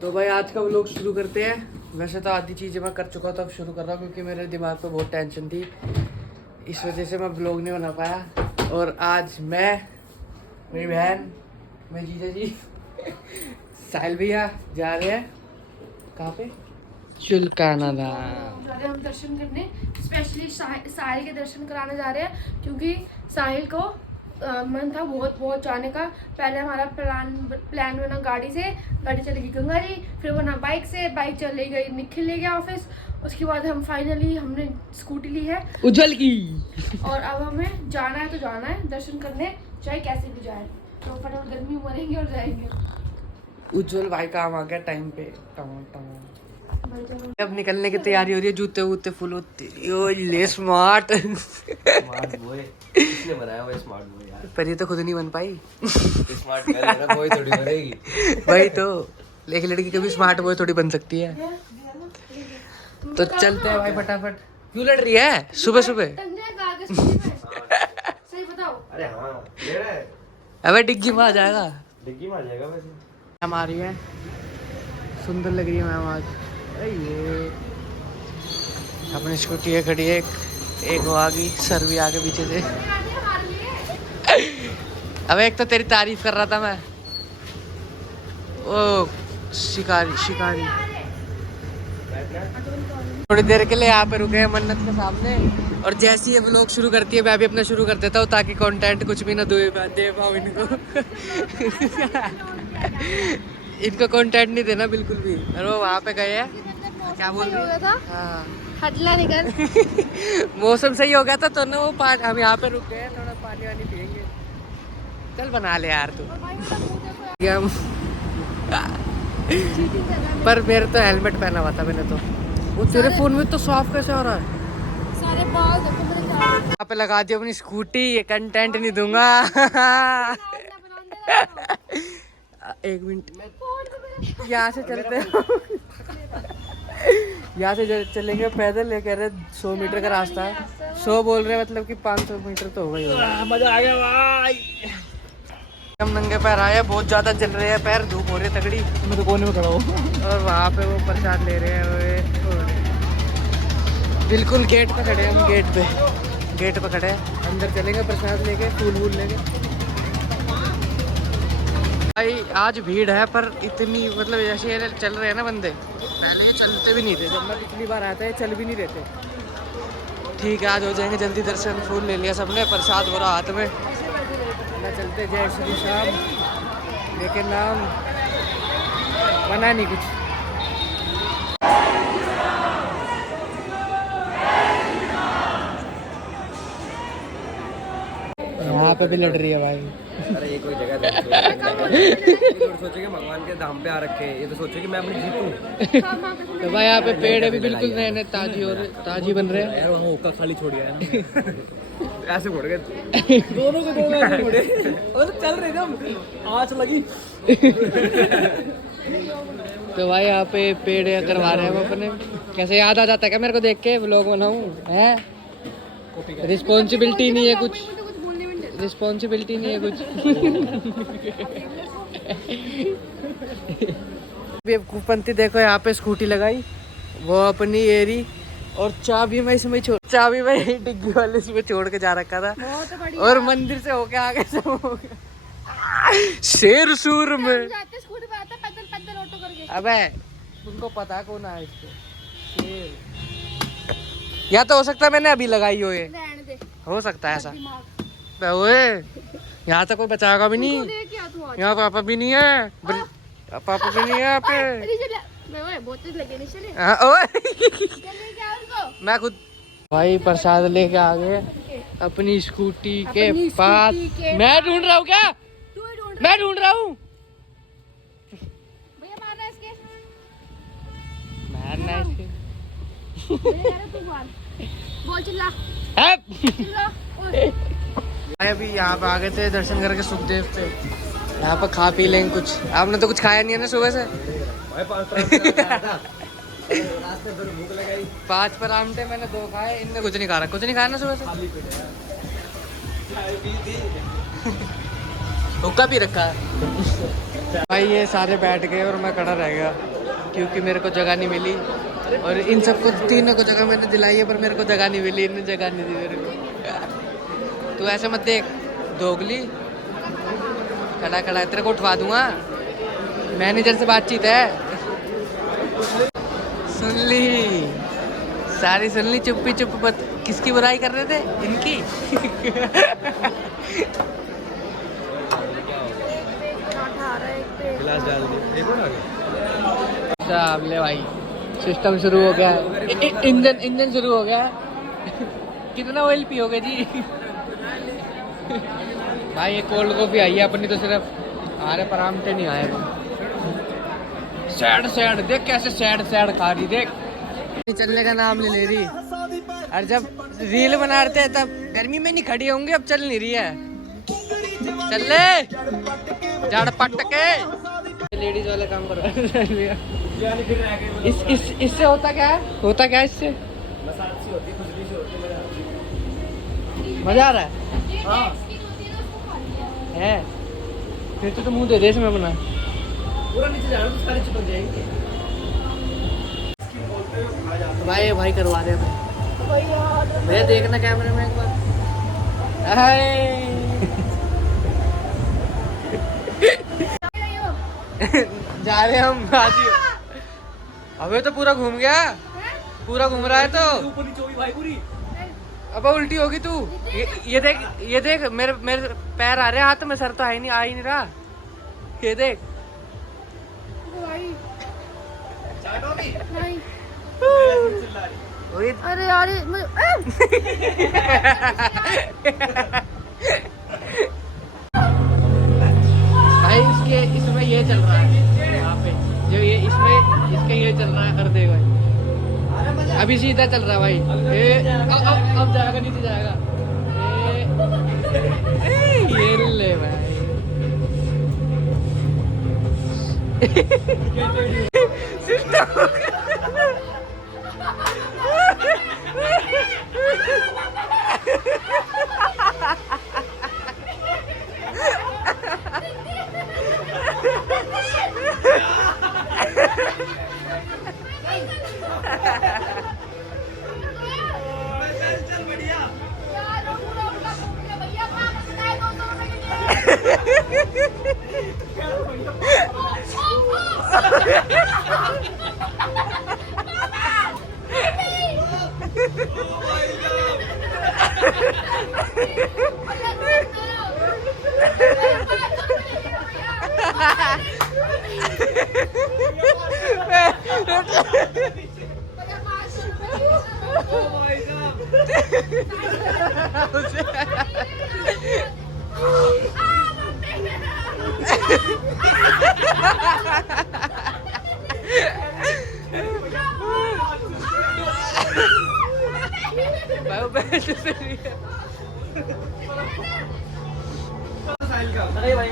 तो भाई आज का व्लॉग शुरू करते हैं। वैसे तो आधी चीज़ें मैं कर चुका था, अब शुरू कर रहा हूँ क्योंकि मेरे दिमाग पे बहुत टेंशन थी, इस वजह से मैं व्लॉग नहीं बना पाया। और आज मैं, मेरी बहन, मेरे जीजा जी, साहिल भैया जा रहे हैं कहाँ पे, चुलकाना जा रहे हैं हम दर्शन करने। स्पेशली साहिल के दर्शन कराने जा रहे हैं क्योंकि साहिल को मन था बहुत जाने का। पहले हमारा प्लान बना गाड़ी से, गाड़ी चलेगी गंगा जी, फिर बना बाइक से, बाइक चले गई निखिल ले गया ऑफिस, उसके बाद हमने स्कूटी ली है उज्जवल की। और अब हमें जाना है तो जाना है दर्शन करने, चाहे कैसे भी जाए। तो फटाफट गर्मी मरेंगे और जाएंगे। उज्जवल भाई काम आ गया टाइम पे। अब निकलने की तैयारी हो रही है, जूते वूते फुल होते ले स्मार्ट। स्मार्ट बॉय किसने बनाया वो स्मार्ट बॉय यार? पर ये तो खुद नहीं बन पाई। स्मार्ट गर्ल है ना, कोई थोड़ी बनेगी। वही तो, एक लड़की कभी स्मार्ट बॉय थोड़ी बन सकती है। तो चलते हैं भाई फटाफट। क्यों लड़ रही है सुबह सुबह? सही बताओ। अरे हाँ ले रहा है, अबे डिग्गी में आ जाएगा। डिग्गी में आ जाएगा वैसे। मैम आ रही है, सुंदर लग रही है मैम आज। अरे ये अपनी स्कूटी है खड़ी है, एक वो आ गई, सर भी आगे पीछे से। अबे एक तो तेरी तारीफ कर रहा था मैं। ओ शिकारी थोड़ी देर के लिए यहाँ पे रुके हैं मन्नत के सामने, और जैसे ही ये व्लॉग शुरू करती है मैं भी अपना शुरू कर देता हूँ ताकि कंटेंट कुछ भी ना दे पाऊँ इनको। इनको कंटेंट नहीं देना बिल्कुल भी। और वो वहाँ पे गए हैं, क्या बोल रही है? हाँ हटला निकल। मौसम सही हो गया था तो ना वो हम यहाँ पे रुक गए, थोड़ा पानी वानी पियेंगे। चल बना ले यार तू। पर मेरे तो हेलमेट पहना हुआ था मैंने तो। वो तेरे फोन में तो साफ कैसे हो रहा है? सारे बाल देखो मेरे यहाँ पे लगा दी अपनी स्कूटी, ये कंटेंट नहीं दूंगा। एक मिनट, यहाँ से चलते हैं। यहाँ से चलेंगे पैदल, ले कह रहे 100 मीटर का रास्ता है। 100 बोल रहे हैं मतलब कि 500 मीटर तो होगा ही। मजा आ गया भाई। हम नंगे पैर आए, बहुत ज्यादा चल रहे हैं पैर, धूप हो रही है तगड़ी। मैं तो कोने में खड़ा हूँ और वहाँ पे वो प्रसाद ले रहे हैं। बिल्कुल गेट पे खड़े हैं हम, गेट पे खड़े हैं। अंदर चलेंगे प्रसाद लेके, फूल वूल लेके। भाई आज भीड़ है पर इतनी, मतलब जैसे चल रहे हैं ना बंदे, पहले ये चलते भी नहीं थे। जब मैं पिछली बार आया था ये चल भी नहीं रहते। ठीक है आज हो जाएंगे जल्दी दर्शन। फूल ले लिया सबने, प्रसाद हो रहा हाथ में ना। चलते जय श्री श्याम, लेकिन नाम बना नहीं कुछ। यहाँ पे भी लड़ रही है भाई। अरे ये कोई जगह सोचे कि भगवान के धाम पे आ रखे हैं, ये तो सोचे कि मैं अपनी जीतूं। तो भाई यहाँ पे पेड़ अभी बिल्कुल नए नए ताजी बन रहे हैं यार। वहाँ हुक्का खाली छोड़ गया है ना। ऐसे फोड़ गए दोनों को, दोनों ऐसे फोड़े और चल रहे थे हम, आँच लगी। तो भाई यहाँ पे पेड़ करवा रहे हैं हम अपने। कैसे याद आ जाता है क्या मेरे को देख के व्लॉग बनाऊं? है रिस्पॉन्सिबिलिटी नहीं है कुछ, रिस्पॉन्सिबिलिटी नहीं है कुछ। बेवकूफपंती देखो, यहाँ पे स्कूटी लगाई, वो अपनी एरी, और चाबी मैं इसमें चाबी मैं डिग्गी वाले इसमें छोड़ के जा रखा था। और मंदिर से होके आगे सब हो गया शेर सूर में। अबे तुमको पता कौन है इसको? शेर। या तो हो सकता है मैंने अभी लगाई हो, ये हो सकता है ऐसा। ओए यहाँ तक कोई बचाएगा भी नहीं, यहाँ पापा भी नहीं है, पापा भी नहीं है यहाँ पे। मैं खुद भाई प्रसाद लेके आ गए अपनी स्कूटी के पास। मैं ढूंढ रहा हूँ क्या? मैं ढूंढ रहा हूँ। मारना इसके। अभी यहाँ पे आ गए थे दर्शन करके सुखदेव पे। यहाँ पर खा पी लेंगे कुछ। आपने तो कुछ खाया नहीं है ना सुबह से? 5 परांठे मैंने 2 खाए, इनने कुछ नहीं खा रहा। कुछ नहीं खाया ना सुबह से? हुक्का भी रखा है। भाई ये सारे बैठ गए और मैं खड़ा रह गया। क्योंकि मेरे को जगह नहीं मिली, और इन सबको तीनों को जगह मैंने दिलाई है, पर मेरे को जगह नहीं मिली, इन्हें जगह नहीं दी मेरे को। तू ऐसे मत देख दोगली, खड़ा खड़ा तेरे को उठवा दूंगा, मैनेजर से बातचीत है। सुन ली, सारी सुन ली, चुप्पी चुप किसकी बुराई कर रहे थे, इनकी। गिलास डाल दे, एक और आ गया। साहब ले भाई, सिस्टम शुरू हो गया है, इंजन शुरू हो गया है। कितना ऑयल पियोगे जी? भाई ये कोल्ड कॉफी आई है अपनी, तो सिर्फ आरे परामटे नहीं आए। सैड सैड देख कैसे सैड सैड खा रही, देख चलने का नाम नहीं ले रही। और जब रील बना रहे थे तब गर्मी में नहीं खड़ी होंगी, अब चल नहीं रही है। चल ले जड़ पट के, लेडीज वाले काम करो। इससे होता क्या है, होता क्या है इससे? मजा आ रहा है? हाँ है। फिर तो मुंह दे दे इसमें अपना, पूरा नीचे जाना तो सारी चिपक जाएंगे। भाई करवा रहे हैं भैया, देखना कैमरे में एक बार। जा रहे हम राजी। अबे तो पूरा घूम गया, पूरा घूम रहा है तो ऊपर नीचे होगी भाई पूरी। अब उल्टी होगी तू। ये देख, ये देख, मेरे पैर आ रहे हैं हाथ में, सर तो आ ही नहीं रहा। ये देख अरे यार भाई इसमें ये चल रहा है यहाँ पे, जो ये इसमें इसके ये चल रहा है, कर देगा अभी सीधा चल रहा है भाई। अब जाएगा, नीचे जाएगा। ये ले भाई।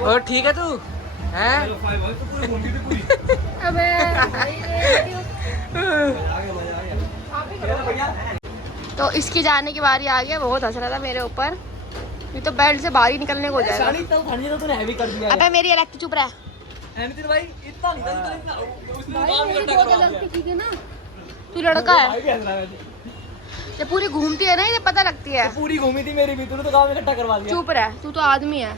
और ठीक है तू हैं? अबे तो इसकी जाने की बारी आ गया। बहुत हंस रहा था मेरे ऊपर, ये तो बेल्ट से बाहर ही निकलने को हो जाएगा। तूने हैवी कर दिया। अबे मेरी इलेक्ट्रिक चुप रहा भाई, इतना नहीं था, ना। तू लड़का है, ये पूरी घूमती है ना, ये पता लगती है। पूरी घूमी थी मेरी भी, तूने तो गाँव में इकट्ठा करवा दिया। चुप रह, तू तो आदमी है।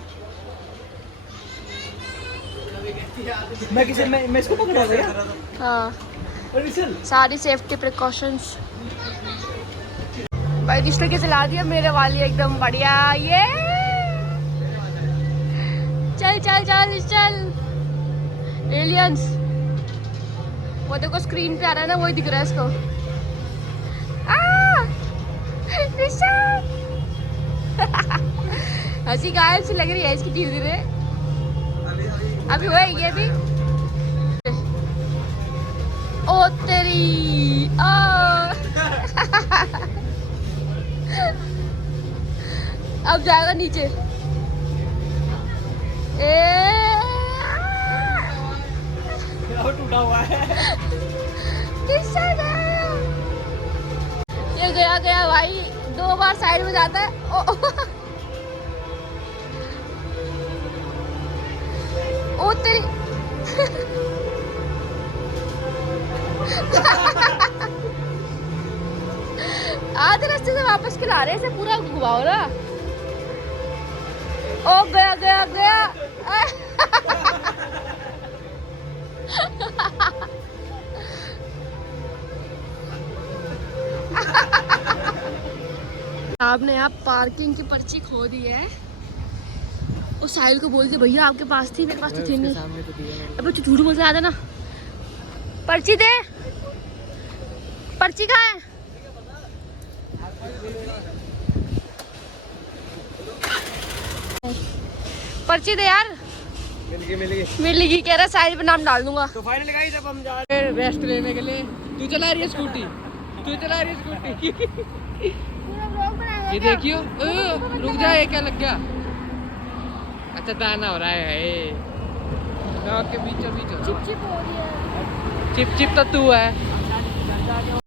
मैं इसको पकड़ा था। हाँ, सारी सेफ्टी प्रिकॉशंस। भाई रिश्ते के चला दिया मेरे वाली, एकदम बढ़िया। ये चल चल चल चल एलियंस, वो देखो स्क्रीन पे आ रहा है ना, वही दिख रहा है इसको। हंसी गायब सी लग रही है इसकी धीरे धीरे। अभी होएगी अभी। ओ तेरी अब जाएगा नीचे। टूटा हुआ है। ये गया गया भाई, 2 बार साइड में जाता है। ओ तेरी आधे रास्ते से वापस खिला रहे हैं, पूरा घुमाओ ना। ओ गया गया गया। आपने यहाँ पार्किंग की पर्ची खो दी है। उस साहिल को बोल दे भैया आपके पास थी, मेरे पास तो थी नहीं। सामने तो दिया है। अबे तू झूठ बोल के आ जाना। पर्ची दे, पर्ची कहाँ है? पर्ची दे यार। मिलेगी कह रहा, साहिल पे नाम डाल दूंगा। तो फाइनली गाइस अब हम जा रहे हैं रेस्ट लेने के लिए। तू चला रही है स्कूटी, तू चला रही है स्कूटी। पूरा व्लॉग बनाएगा ये क्या? देखियो, रुक जा, ये क्या लग गया? अच्छा दाना हो रहा है। नाक के बीचों बीच हो रहा है। चिप चिप हो रही है। चिप चिप तो तू है।